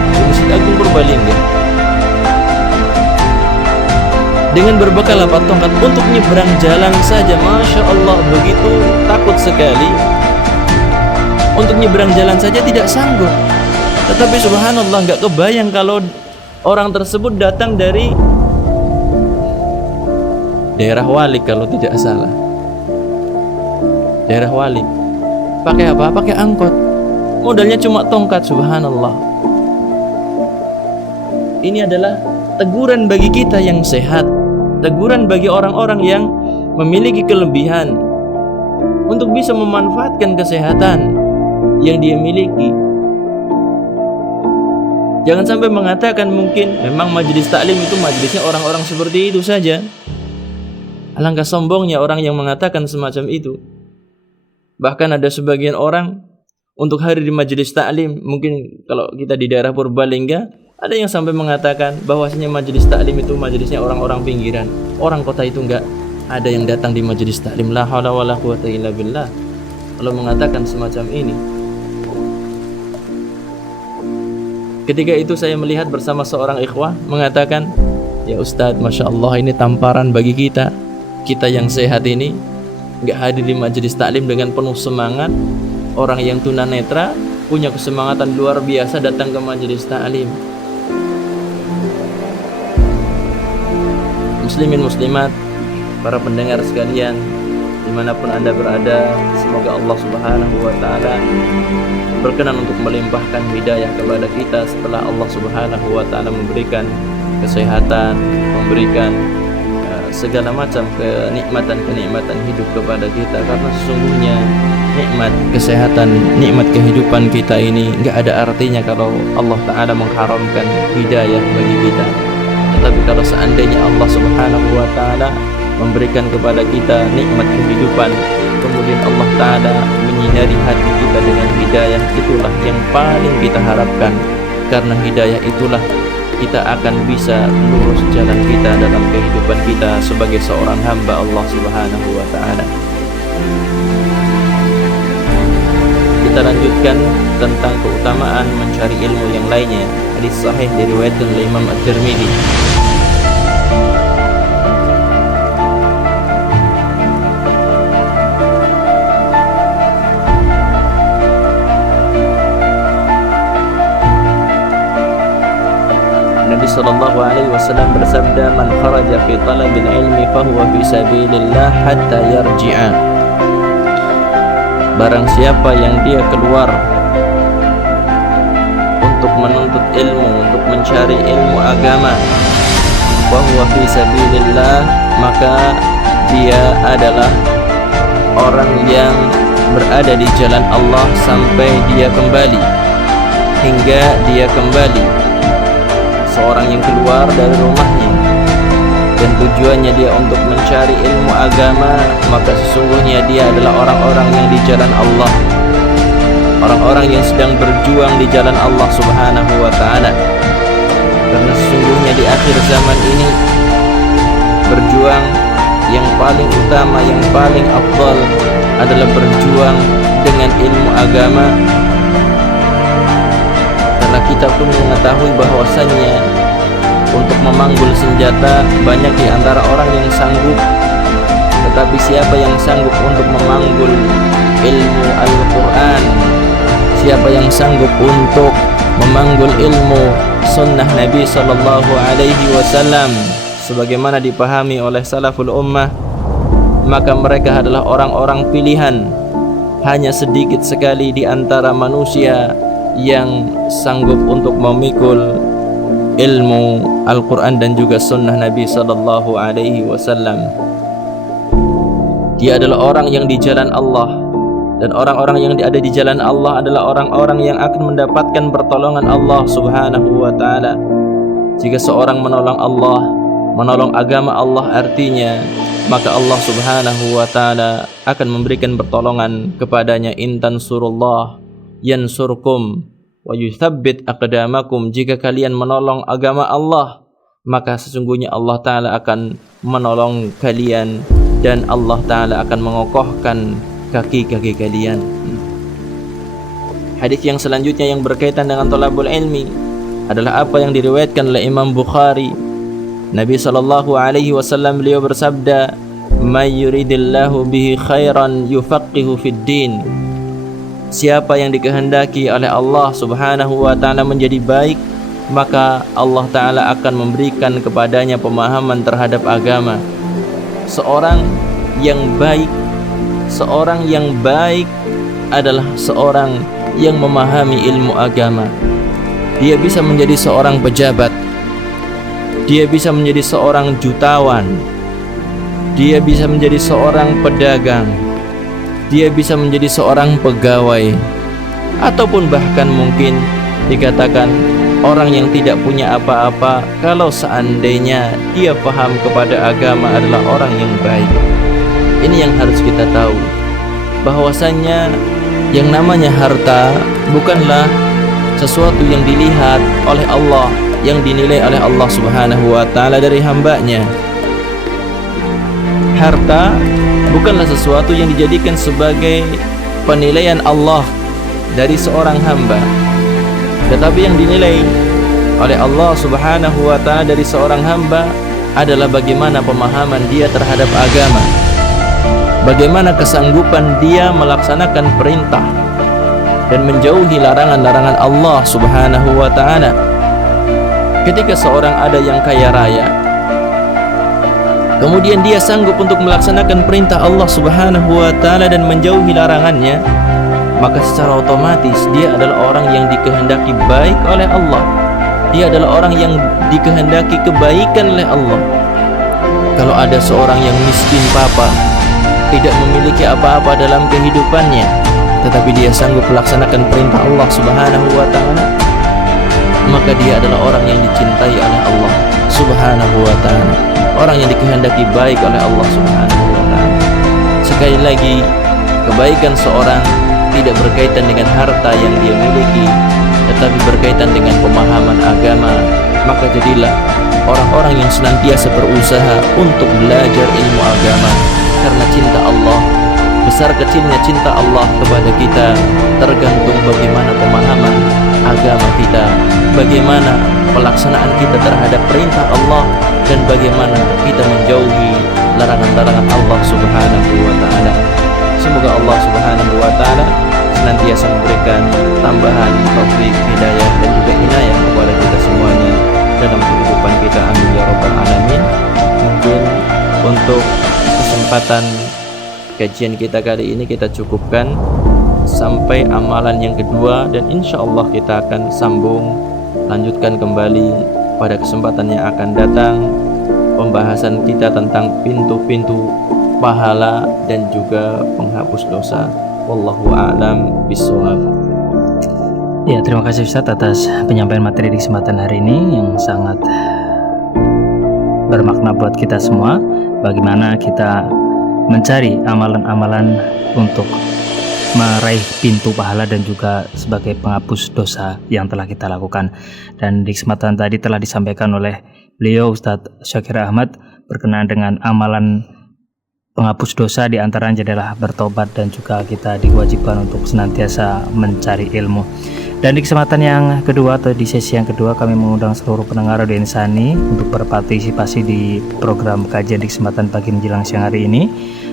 di Masjid Agung Purbalingga, dengan berbekal tongkat untuk nyebrang jalan saja. Masya Allah, begitu takut sekali. Untuk nyebrang jalan saja tidak sanggup. Tetapi subhanallah, gak kebayang kalau orang tersebut datang dari daerah Walik, kalau tidak salah, daerah Walik. Pakai apa? Pakai angkot. Modalnya cuma tongkat. Subhanallah. Ini adalah teguran bagi kita yang sehat, teguran bagi orang-orang yang memiliki kelebihan untuk bisa memanfaatkan kesehatan yang dia miliki. Jangan sampai mengatakan mungkin memang majelis taklim itu majelisnya orang-orang seperti itu saja. Alangkah sombongnya orang yang mengatakan semacam itu. Bahkan ada sebagian orang untuk hadir di majelis taklim, mungkin kalau kita di daerah Purbalingga, ada yang sampai mengatakan bahwasanya majelis taklim itu majelisnya orang-orang pinggiran. Orang kota itu enggak ada yang datang di majelis taklim. La haula wala quwata illa billah. Kalau mengatakan semacam ini. Ketika itu saya melihat bersama seorang ikhwah mengatakan, "Ya Ustadz, Masya Allah, ini tamparan bagi kita yang sehat ini, nggak hadir di majelis taklim dengan penuh semangat. Orang yang tunanetra punya kesemangatan luar biasa datang ke majelis taklim." Muslimin muslimat, para pendengar sekalian, dimanapun Anda berada, semoga Allah Subhanahu wa Ta'ala berkenan untuk melimpahkan hidayah kepada kita setelah Allah Subhanahu wa Ta'ala memberikan kesehatan, memberikan segala macam kenikmatan hidup kepada kita. Karena sesungguhnya nikmat kesehatan, nikmat kehidupan kita ini enggak ada artinya kalau Allah Ta'ala mengharamkan hidayah bagi kita. Tetapi kalau seandainya Allah Subhanahu wa Ta'ala memberikan kepada kita nikmat kehidupan, kemudian Allah Ta'ala menyinari hati kita dengan hidayah, itulah yang paling kita harapkan. Karena hidayah itulah kita akan bisa lurus jalan kita dalam kehidupan kita sebagai seorang hamba Allah Subhanahu wa Ta'ala. Kita lanjutkan tentang keutamaan mencari ilmu yang lainnya. Hadis sahih diriwayatkan oleh Imam At-Tirmidzi. Nabi sallallahu alaihi wasallam bersabda, "Man kharaja fi talabil ilmi fahuwa fi sabilillah hatta yarji'a." Barang siapa yang dia keluar untuk menuntut ilmu, untuk mencari ilmu agama, fahuwa fi sabilillah, maka dia adalah orang yang berada di jalan Allah sampai dia kembali, hingga dia kembali. Seorang yang keluar dari rumahnya dan tujuannya dia untuk mencari ilmu agama, maka sesungguhnya dia adalah orang-orang yang di jalan Allah, orang-orang yang sedang berjuang di jalan Allah Subhanahu wa Ta'ala. Karena sesungguhnya di akhir zaman ini berjuang yang paling utama, yang paling afdal adalah berjuang dengan ilmu agama. Karena kita pun mengetahui bahwasannya untuk memanggul senjata banyak di antara orang yang sanggup, tetapi siapa yang sanggup untuk memanggul ilmu Al-Quran, siapa yang sanggup untuk memanggul ilmu sunnah Nabi Sallallahu Alaihi Wasallam sebagaimana dipahami oleh salaful ummah, maka mereka adalah orang-orang pilihan. Hanya sedikit sekali di antara manusia yang sanggup untuk memikul ilmu Al-Quran dan juga sunnah Nabi Sallallahu Alaihi Wasallam. Dia adalah orang yang di jalan Allah, dan orang-orang yang ada di jalan Allah adalah orang-orang yang akan mendapatkan pertolongan Allah Subhanahu wa Ta'ala. Jika seorang menolong Allah, menolong agama Allah, artinya maka Allah Subhanahu wa Ta'ala akan memberikan pertolongan kepadanya. In tansurullah yansurkum wa yuthabbit aqdamakum. Jika kalian menolong agama Allah, maka sesungguhnya Allah Ta'ala akan menolong kalian, dan Allah Ta'ala akan mengokohkan kaki-kaki kalian. Hadis yang selanjutnya yang berkaitan dengan thalabul ilmi adalah apa yang diriwayatkan oleh Imam Bukhari. Nabi sallallahu alaihi wasallam beliau bersabda, "May yuridillahu bihi khairan yufaqihu fid din." Siapa yang dikehendaki oleh Allah Subhanahu wa Ta'ala menjadi baik, maka Allah Ta'ala akan memberikan kepadanya pemahaman terhadap agama. Seorang yang baik adalah seorang yang memahami ilmu agama. Dia bisa menjadi seorang pejabat, dia bisa menjadi seorang jutawan, dia bisa menjadi seorang pedagang, dia bisa menjadi seorang pegawai, ataupun bahkan mungkin dikatakan orang yang tidak punya apa-apa kalau seandainya dia paham kepada agama adalah orang yang baik. Ini yang harus kita tahu, bahwasannya yang namanya harta bukanlah sesuatu yang dilihat oleh Allah, yang dinilai oleh Allah Subhanahu wa Ta'ala dari hambanya. Harta bukanlah sesuatu yang dijadikan sebagai penilaian Allah dari seorang hamba, tetapi yang dinilai oleh Allah Subhanahu wa Ta'ala dari seorang hamba adalah bagaimana pemahaman dia terhadap agama, bagaimana kesanggupan dia melaksanakan perintah dan menjauhi larangan-larangan Allah Subhanahu wa Ta'ala. Ketika seorang ada yang kaya raya, kemudian dia sanggup untuk melaksanakan perintah Allah Subhanahu wa taala dan menjauhi larangannya, maka secara otomatis dia adalah orang yang dikehendaki baik oleh Allah. Dia adalah orang yang dikehendaki kebaikan oleh Allah. Kalau ada seorang yang miskin papa, tidak memiliki apa-apa dalam kehidupannya, tetapi dia sanggup melaksanakan perintah Allah Subhanahu wa taala, maka dia adalah orang yang dicintai oleh Allah Subhanahu wa taala, orang yang dikehendaki baik oleh Allah Subhanahu wa taala. Sekali lagi, kebaikan seorang tidak berkaitan dengan harta yang dia miliki, tetapi berkaitan dengan pemahaman agama. Maka jadilah orang-orang yang senantiasa berusaha untuk belajar ilmu agama, karena cinta Allah, besar kecilnya cinta Allah kepada kita tergantung bagaimana pemahaman agama kita, bagaimana pelaksanaan kita terhadap perintah Allah, dan bagaimana kita menjauhi larangan-larangan Allah Subhanahu wa taala. Semoga Allah Subhanahu wa taala senantiasa memberikan tambahan taufik, hidayah dan juga inayah kepada kita semuanya dalam kehidupan kita, amin ya rabbal alamin. Mungkin untuk kesempatan kajian kita kali ini kita cukupkan sampai amalan yang kedua, dan insya Allah kita akan sambung lanjutkan kembali pada kesempatan yang akan datang pembahasan kita tentang pintu-pintu pahala dan juga penghapus dosa. Wallahu a'lam bishawab. Ya, terima kasih Ustadz atas penyampaian materi di kesempatan hari ini yang sangat bermakna buat kita semua. Bagaimana kita mencari amalan-amalan untuk meraih pintu pahala dan juga sebagai penghapus dosa yang telah kita lakukan. Dan di kesempatan tadi telah disampaikan oleh beliau Ustadz Syakir Ahmad berkenaan dengan amalan penghapus dosa, di antaranya adalah bertobat dan juga kita diwajibkan untuk senantiasa mencari ilmu. Dan di kesempatan yang kedua atau di sesi yang kedua, kami mengundang seluruh pendengar Radio Insani untuk berpartisipasi di program kajian di kesempatan pagi menjelang siang hari ini.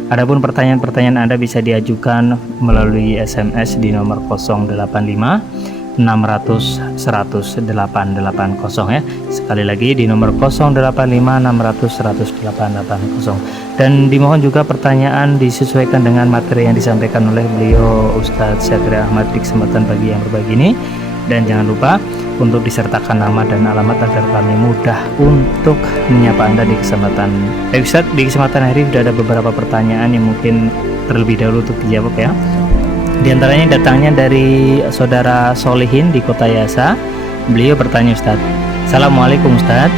Adapun pertanyaan-pertanyaan Anda bisa diajukan melalui SMS di nomor 085 600 100 880 ya. Sekali lagi di nomor 085 600 100 880. Dan dimohon juga pertanyaan disesuaikan dengan materi yang disampaikan oleh beliau Ustadz Syakir Ahmad di kesempatan pagi yang berbagi ini. Dan jangan lupa untuk disertakan nama dan alamat agar kami mudah untuk menyapa Anda di kesempatan Ustadz. Di kesempatan hari ini sudah ada beberapa pertanyaan yang mungkin terlebih dahulu untuk dijawab ya. Di antaranya datangnya dari saudara Solihin di Kota Yasa. Beliau bertanya, Ustadz, Assalamualaikum Ustadz,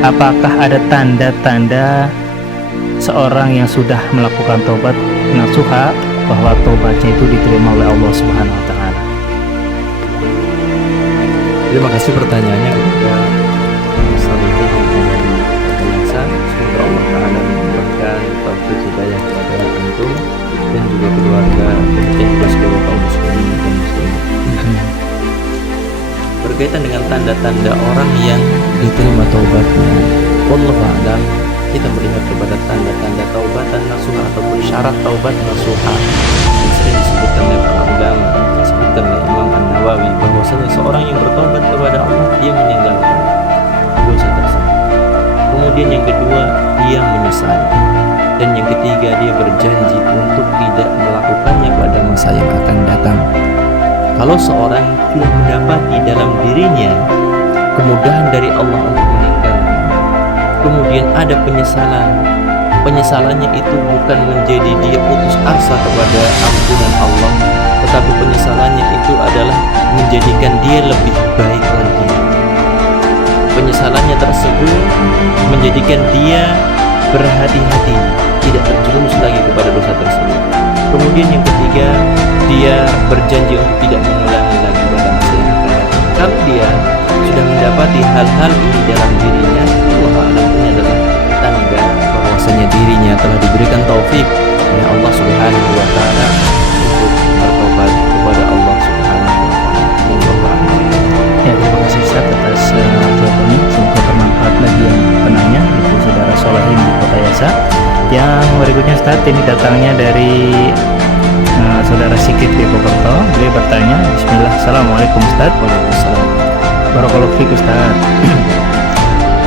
apakah ada tanda-tanda seorang yang sudah melakukan taubat nasuha bahwa taubatnya itu diterima oleh Allah Subhanahu wa taala? Terima kasih pertanyaannya kepada Solihin dari Kota Yasa. Semoga Allah taala memberikan taufik hidayah kepada antum dan juga keluarga, demikian pula seluruh kaum muslimin dan muslimat. Berkaitan dengan tanda-tanda orang yang diterima taubatnya, wallahu a'lam, kita melihat kepada tanda-tanda taubatan nasuha ataupun syarat taubat nasuha yang sering disebutkan oleh para ulama, disebutkan oleh Imam An-Nawawi, bahwasanya seorang yang bertobat kepada Allah, dia meninggalkan dosa tersebut. Kemudian yang kedua, dia menyesali. Dan yang ketiga, dia berjanji untuk tidak melakukannya pada masa yang akan datang. Kalau seorang sudah mendapati dalam dirinya kemudahan dari Allah untuk meninggalkan, kemudian ada penyesalan, penyesalannya itu bukan menjadi dia putus asa kepada ampunan Allah, tetapi penyesalannya itu adalah menjadikan dia lebih baik lagi. Penyesalannya tersebut menjadikan dia berhati-hati, tidak terjerumus lagi kepada dosa tersebut. Kemudian yang ketiga, dia berjanji untuk tidak mengulangi lagi pada masa yang akan datang. Kalau dia sudah mendapati hal-hal ini dalam dirinya, Allah Alam, ini adalah tanda bahwasanya dirinya telah diberikan taufik oleh Allah Subhanahu wa taala untuk bertobat kepada Allah Subhanahu wa taala. Ya, terima kasih Ustaz atas jawabannya. Semoga bermanfaat bagi yang penanya, itu saudara Solihin di Kota Yasa. Yang berikutnya Ustaz, ini datangnya dari saudara Sikit di Bokerto. Beliau bertanya, Bismillah, Assalamualaikum Ustaz. Waalaikumsalam. Barakallahu fiik Ustaz.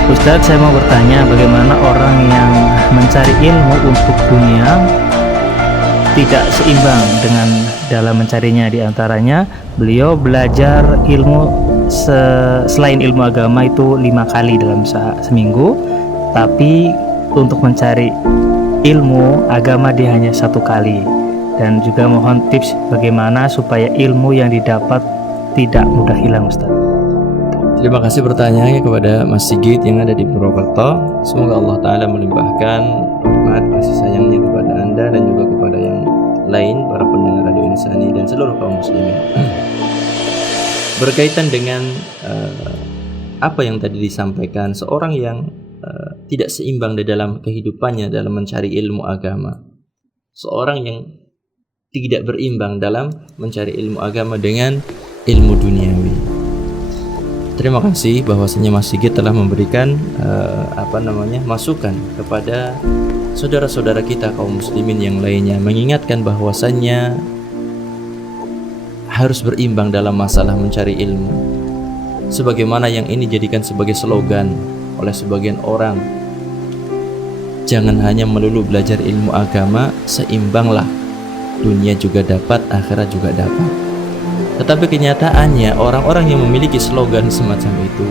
Ustadz, saya mau bertanya, bagaimana orang yang mencari ilmu untuk dunia tidak seimbang dengan dalam mencarinya? Di antaranya beliau belajar ilmu selain ilmu agama itu 5 kali dalam seminggu, tapi untuk mencari ilmu agama dia hanya 1 kali. Dan juga mohon tips bagaimana supaya ilmu yang didapat tidak mudah hilang, Ustaz. Terima kasih pertanyaannya kepada Mas Sigit yang ada di Purwokerto. Semoga Allah Ta'ala melimpahkan rahmat kasih sayangnya kepada Anda dan juga kepada yang lain, para pendengar Radio Insani dan seluruh kaum muslimin. Berkaitan dengan apa yang tadi disampaikan, seorang yang tidak seimbang di dalam kehidupannya dalam mencari ilmu agama, seorang yang tidak berimbang dalam mencari ilmu agama dengan ilmu duniawi. Terima kasih bahwasanya Mas Sigit telah memberikan masukan kepada saudara-saudara kita kaum muslimin yang lainnya, mengingatkan bahwasannya harus berimbang dalam masalah mencari ilmu. Sebagaimana yang ini jadikan sebagai slogan oleh sebagian orang, jangan hanya melulu belajar ilmu agama, seimbanglah, dunia juga dapat, akhirat juga dapat. Tetapi kenyataannya orang-orang yang memiliki slogan semacam itu,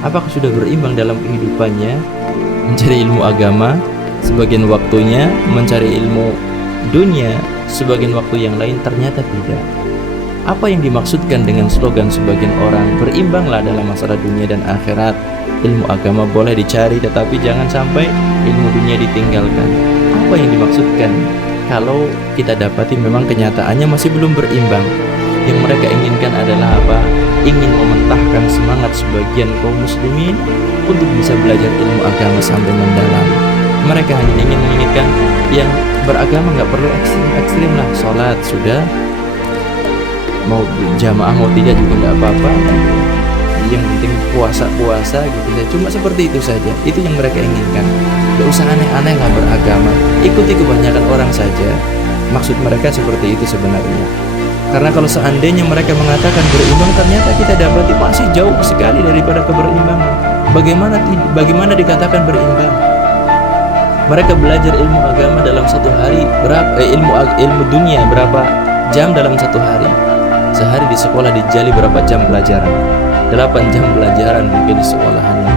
apakah sudah berimbang dalam kehidupannya mencari ilmu agama sebagian waktunya, mencari ilmu dunia sebagian waktu yang lain? Ternyata tidak. Apa yang dimaksudkan dengan slogan sebagian orang, berimbanglah dalam masalah dunia dan akhirat, ilmu agama boleh dicari tetapi jangan sampai ilmu dunia ditinggalkan. Apa yang dimaksudkan? Kalau kita dapati memang kenyataannya masih belum berimbang. Yang mereka inginkan adalah apa? Ingin mementahkan semangat sebagian kaum muslimin untuk bisa belajar ilmu agama sampai mendalam. Mereka hanya ingin menginginkan yang beragama nggak perlu ekstrim lah, sholat sudah, mau jamaah mau tidak juga nggak apa-apa, yang penting puasa gitu ya. Cuma seperti itu saja, itu yang mereka inginkan. Gak usah aneh-aneh lah beragama, ikuti kebanyakan orang saja. Maksud mereka seperti itu sebenarnya. Karena kalau seandainya mereka mengatakan berimbang, ternyata kita dapati masih jauh sekali daripada keberimbangan. Bagaimana dikatakan berimbang? Mereka belajar ilmu agama dalam 1 hari ilmu dunia berapa jam dalam 1 hari? Sehari di sekolah dijali berapa jam pelajaran? 8 jam pelajaran mungkin di sekolahannya.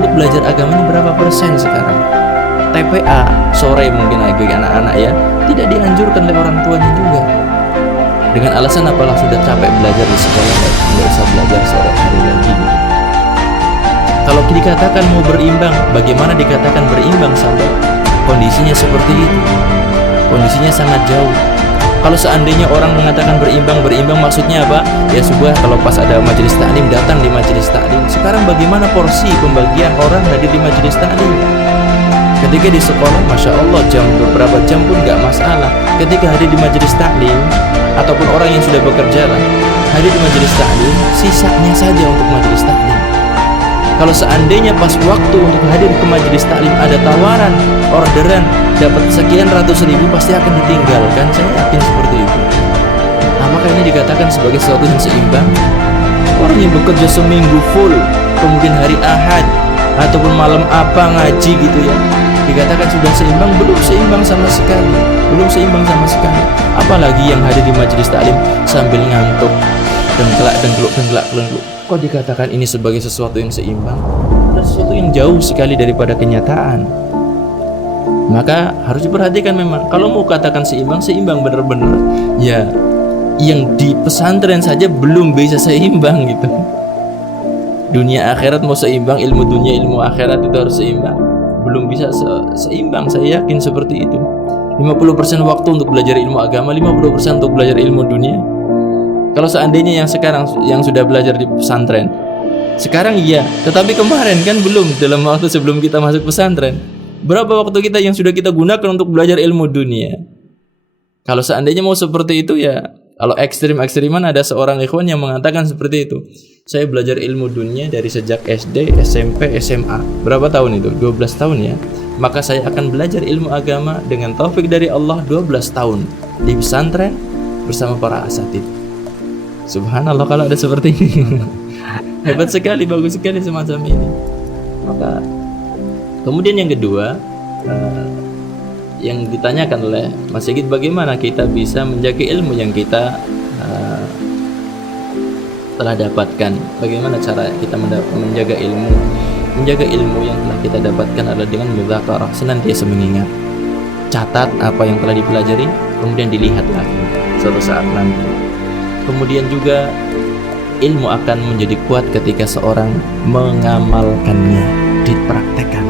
Untuk belajar agamanya berapa persen sekarang? TPA sore mungkin bagi anak-anak ya, tidak dianjurkan oleh orang tuanya juga. Dengan alasan apalah, sudah capek belajar di sekolah, nggak usah belajar sore hari lagi. Kalau dikatakan mau berimbang, bagaimana dikatakan berimbang sampai kondisinya seperti itu? Kondisinya sangat jauh. Kalau seandainya orang mengatakan berimbang maksudnya apa? Ya sebuah, kalau pas ada majelis taklim datang di majelis taklim. Sekarang bagaimana porsi pembagian orang hadir di majelis taklim? Ketika di sekolah, masya Allah jam beberapa jam pun nggak masalah. Ketika hadir di majelis taklim ataupun orang yang sudah bekerja lah, hadir di majelis taklim, sisanya saja untuk majelis taklim. Kalau seandainya pas waktu untuk hadir ke majelis taklim ada tawaran, orderan, dapat sekian ratus ribu, pasti akan ditinggalkan. Saya yakin seperti itu. Apakah ini dikatakan sebagai sesuatu yang seimbang? Orang yang bekerja seminggu full, kemudian hari Ahad ataupun malam apa ngaji gitu ya, dikatakan sudah seimbang? Belum seimbang sama sekali. Belum seimbang sama sekali. Apalagi yang hadir di majelis taklim sambil ngantuk, dengklak. Kok dikatakan ini sebagai sesuatu yang seimbang? Ada sesuatu yang jauh sekali daripada kenyataan. Maka harus diperhatikan memang. Kalau mau katakan seimbang benar-benar. Ya, yang di pesantren saja belum bisa seimbang gitu. Dunia akhirat mau seimbang, ilmu dunia, ilmu akhirat itu harus seimbang. Belum bisa seimbang, saya yakin seperti itu. 50% waktu untuk belajar ilmu agama, 50% untuk belajar ilmu dunia. Kalau seandainya yang sekarang yang sudah belajar di pesantren, sekarang iya, tetapi kemarin kan belum, dalam waktu sebelum kita masuk pesantren. Berapa waktu kita yang sudah kita gunakan untuk belajar ilmu dunia? Kalau seandainya mau seperti itu ya, kalau ekstrim-ekstriman, ada seorang ikhwan yang mengatakan seperti itu. Saya belajar ilmu dunia dari sejak SD, SMP, SMA. Berapa tahun itu? 12 tahun ya. Maka saya akan belajar ilmu agama dengan taufik dari Allah 12 tahun di pesantren bersama para asatid. Subhanallah kalau ada seperti ini. Hebat sekali, bagus sekali semacam ini. Maka kemudian yang kedua, yang ditanyakan oleh Mas Sigit, bagaimana kita bisa menjaga ilmu yang kita telah dapatkan? Bagaimana cara kita menjaga ilmu? Menjaga ilmu yang telah kita dapatkan adalah dengan mudzakarah, senantiasa mengingat, catat apa yang telah dipelajari, kemudian dilihat lagi suatu saat nanti. Kemudian juga ilmu akan menjadi kuat ketika seorang mengamalkannya, dipraktekkan.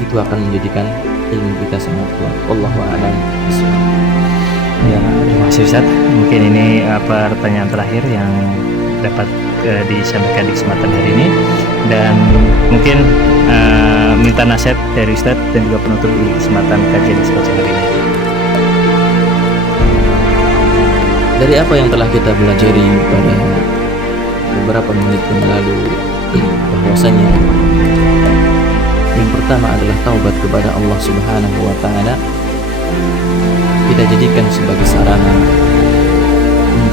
Itu akan menjadikan ilmu kita sangat kuat. Wallahu a'lam bishawab. Ya, terima kasih Ustaz. Mungkin ini pertanyaan terakhir yang dapat disampaikan di kesempatan hari ini, dan mungkin minta nasihat dari Ustaz dan juga penutup di kesempatan kajian semacam hari ini. Dari apa yang telah kita pelajari pada beberapa menit yang lalu, bahwasanya yang pertama adalah taubat kepada Allah Subhanahu wa Ta'ala. Kita jadikan sebagai sarana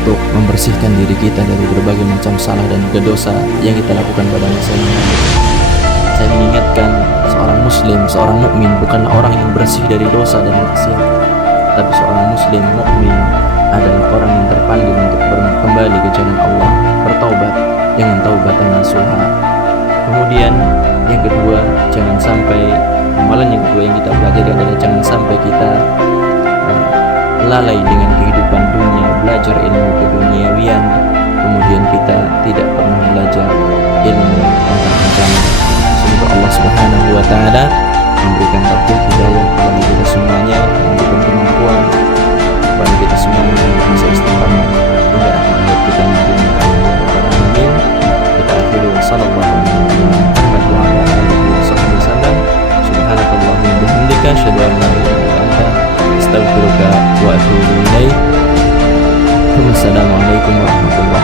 untuk membersihkan diri kita dari berbagai macam salah dan juga dosa yang kita lakukan pada masa lalu. Saya mengingatkan, seorang muslim, seorang mukmin bukanlah orang yang bersih dari dosa dan maksiat, tapi seorang muslim mukmin adalah orang yang terpanggil untuk kembali ke jalan Allah, bertaubat dengan taubatan nasuha. Kemudian yang kedua, jangan sampai amalan yang kedua yang kita pelajari adalah jangan sampai kita lalai dengan kehidupan dunia, belajar ilmu keduniawian, kemudian kita tidak pernah belajar ilmu tentang agama. Semoga Allah Subhanahu wa Ta'ala memberikan taufik hidayah kepada kita semuanya, memberikan kemampuan kepada kita semuanya untuk bisa istiqamah hingga akhir hayat kita nanti. Amin. Kita akhiri sallallahu alaihi wasallam. Subhanakallahumma wa bihamdika, asyhadu an la ilaha illa anta, astaghfiruka wa atubu ilaik. Wassalamualaikum warahmatullahi